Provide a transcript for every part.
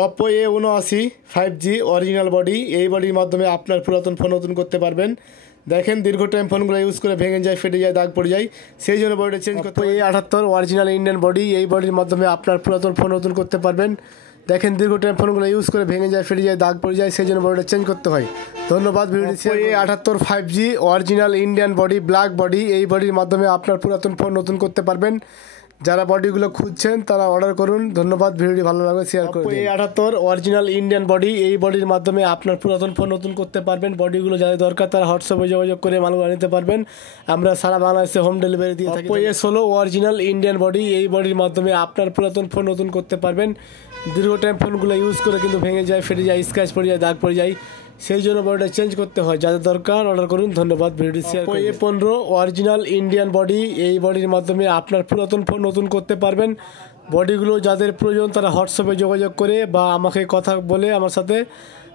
Oppo A79 5G original body. এই বডির মাধ্যমে আপনার পুরাতন ফোন নতুন করতে পারবেন। দেখেন দীর্ঘ টাইম ফোনগুলো ইউজ করে ভেঙে যায়, ফেটে যায়, দাগ পড়ে যায়, সেই জন্য বডিটা চেঞ্জ করতে হবে। A78 original Indian body. এই বডির মাধ্যমে আপনার পুরাতন ফোন নতুন করতে পারবেন। দেখেন দীর্ঘ টাইম ফোনগুলো ইউজ করে ভেঙে যায়, ফেটে যায়, দাগ পড়ে যায়, সেই জন্য বডিটা চেঞ্জ করতে হয়। ধন্যবাদ। A78 5G original Indian body, black body. এই বডির মাধ্যমে আপনার পুরাতন ফোন নতুন করতে পারবেন। যারা বডিগুলো খুঁজছেন তারা অর্ডার করুন। ধন্যবাদ। ভিডিওটি ভালো লাগলে শেয়ার করুন। A78 original Indian body. এই বডির মাধ্যমে আপনার পুরাতন ফোন নতুন করতে পারবেন। বডিগুলো যাদের দরকার তারা হোয়াটসঅ্যাপে যোগাযোগ করে মালগুলো নিতে পারবেন। আমরা সারা বাংলাদেশে হোম ডেলিভারি দিয়ে থাকি। A16 original Indian body. এই বডির মাধ্যমে আপনার পুরাতন ফোন নতুন করতে পারবেন। দীর্ঘ টাইম ফোনগুলো ইউজ করে কিন্তু ভেঙে যায়, ফেটে যায়, স্ক্র্যাচ পড়ে যায়, দাগ পড়ে যায়, সেই জন্য বডিটা চেঞ্জ করতে হয়। যাদের দরকার অর্ডার করুন। ধন্যবাদ। ভিডিওটি শেয়ার করুন। A15 original Indian body. এই বডির মাধ্যমে আপনার পুরাতন ফোন নতুন করতে পারবেন। বডিগুলো যাদের প্রয়োজন তারা হোয়াটসঅ্যাপে যোগাযোগ করে বা আমাকে কথা বলে আমার সাথে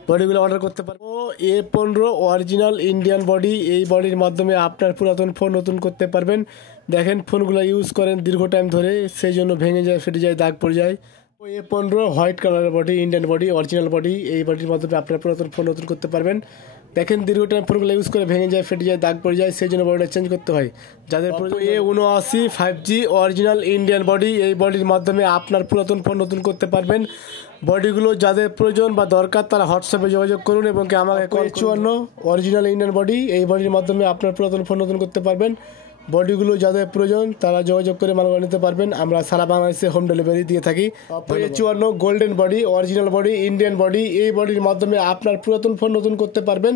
বডিগুলো অর্ডার করতে পারবো। A15 original Indian body. এই বডির মাধ্যমে আপনার পুরাতন ফোন নতুন করতে পারবেন। দেখেন ফোনগুলো ইউজ করেন দীর্ঘ টাইম ধরে, সেই জন্য ভেঙে যায়, ফেটে যায়, দাগ পড়ে যায়। A15 হোয়াইট কালারের body, Indian body, original body. এই বডির মাধ্যমে আপনার পুরাতন ফোন নতুন করতে পারবেন। দেখেন দীর্ঘ টাইম ফোনগুলো ইউজ করে ভেঙে যায়, ফেটে যায়, দাগ পড়ে যায়, সেই জন্য বডিটা চেঞ্জ করতে হয়। যাদের A79 5G original Indian body. এই বডির মাধ্যমে আপনার পুরাতন ফোন নতুন করতে পারবেন। বডিগুলো যাদের প্রয়োজন বা দরকার তারা হোয়াটসঅ্যাপে যোগাযোগ করুন এবং আমাকে A54 অরিজিনাল ইন্ডিয়ান বডি। এই বডির মাধ্যমে আপনার পুরাতন ফোন নতুন করতে পারবেন। বডিগুলো যাদের প্রয়োজন তারা যোগাযোগ করে মালগুলো নিতে পারবেন। আমরা সারা বাংলাদেশে হোম ডেলিভারি দিয়ে থাকি। A54 golden body, original body, Indian body. এই বডির মাধ্যমে আপনার পুরাতন ফোন নতুন করতে পারবেন।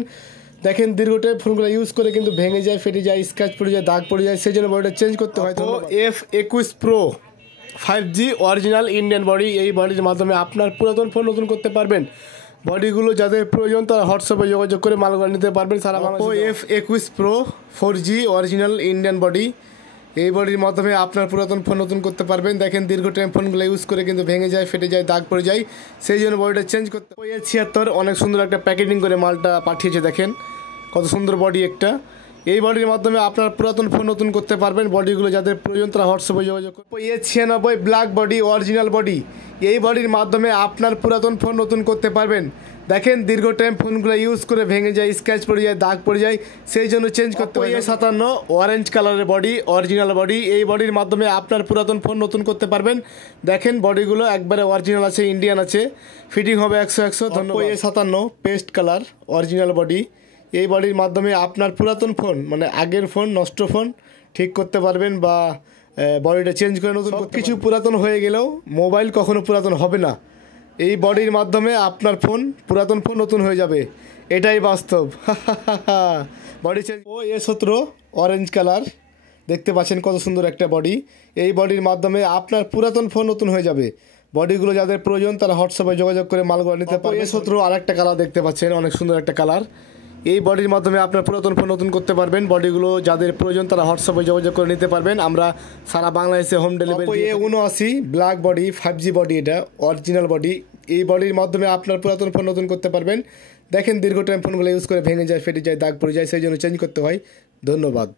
দেখেন দীর্ঘ টাইম ফোনগুলো ইউজ করে কিন্তু ভেঙে যায়, ফেটে যায়, স্ক্র্যাচ পড়ে যায়, দাগ পড়ে যায়, সেই জন্য বডিটা চেঞ্জ করতে হয়। F21 Pro 5G original Indian body. এই বডির মাধ্যমে আপনার পুরাতন ফোন নতুন করতে পারবেন। বডিগুলো যাদের প্রয়োজন তারা হোয়াটসঅ্যাপে যোগাযোগ করে মালগুলো নিতে পারবেন সারা বাংলাদেশে। F21 Pro 4G original Indian body. এই বডির মাধ্যমে আপনার পুরাতন ফোন নতুন করতে পারবেন। দেখেন দীর্ঘ টাইম ফোনগুলো ইউজ করে কিন্তু ভেঙে যায়, ফেটে যায়, দাগ পড়ে যায়, সেই জন্য বডিটা চেঞ্জ করতে হয়। A76 অনেক সুন্দর একটা প্যাকেজিং করে মালটা পাঠিয়েছে। দেখেন কত সুন্দর বডি একটা। এই বডির মাধ্যমে আপনার পুরাতন ফোন নতুন করতে পারবেন। বডিগুলো যাদের প্রয়োজন তারা হোয়াটসঅ্যাপে যোগাযোগ করবে। A96 black body, original body. এই বডির মাধ্যমে আপনার পুরাতন ফোন নতুন করতে পারবেন। দেখেন দীর্ঘ টাইম ফোনগুলো ইউজ করে ভেঙে যায়, স্ক্র্যাচ পড়ে যায়, দাগ পড়ে যায়, সেই জন্য চেঞ্জ করতে হয়। A57 অরেঞ্জ কালারের বডি, অরিজিনাল বডি। এই বডির মাধ্যমে আপনার পুরাতন ফোন নতুন করতে পারবেন। দেখেন বডিগুলো একবারে অরিজিনাল আছে, ইন্ডিয়ান আছে, ফিটিং হবে 100। ধন্যবাদ। A57 paste colour, original body. এই বডির মাধ্যমে আপনার পুরাতন ফোন মানে আগের ফোন, নষ্ট ফোন ঠিক করতে পারবেন বা বডিটা চেঞ্জ করে নতুন। কিছু পুরাতন হয়ে গেলেও মোবাইল কখনো পুরাতন হবে না। এই বডির মাধ্যমে আপনার ফোন পুরাতন ফোন নতুন হয়ে যাবে, এটাই বাস্তব। Body change. A17 orange colour, দেখতে পাচ্ছেন কত সুন্দর একটা বডি। এই বডির মাধ্যমে আপনার পুরাতন ফোন নতুন হয়ে যাবে। বডিগুলো যাদের প্রয়োজন তারা হোয়াটসঅ্যাপে যোগাযোগ করে মালগুলো নিতে পারবে। A17 আরেকটা কালার দেখতে পাচ্ছেন, অনেক সুন্দর একটা কালার। এই বডির মাধ্যমে আপনার পুরাতন ফোন নতুন করতে পারবেন। বডিগুলো যাদের প্রয়োজন তারা হোয়াটসঅ্যাপে যোগাযোগ করে নিতে পারবেন। আমরা সারা বাংলাদেশে home delivery. A79 black body, 5G body, এটা অরিজিনাল বডি। এই বডির মাধ্যমে আপনার পুরাতন ফোন নতুন করতে পারবেন। দেখেন দীর্ঘ টাইম ফোনগুলো ইউজ করে ভেঙে যায়, ফেটে যায়, দাগ পড়ে যায়, সেই জন্য চেঞ্জ করতে হয়। ধন্যবাদ।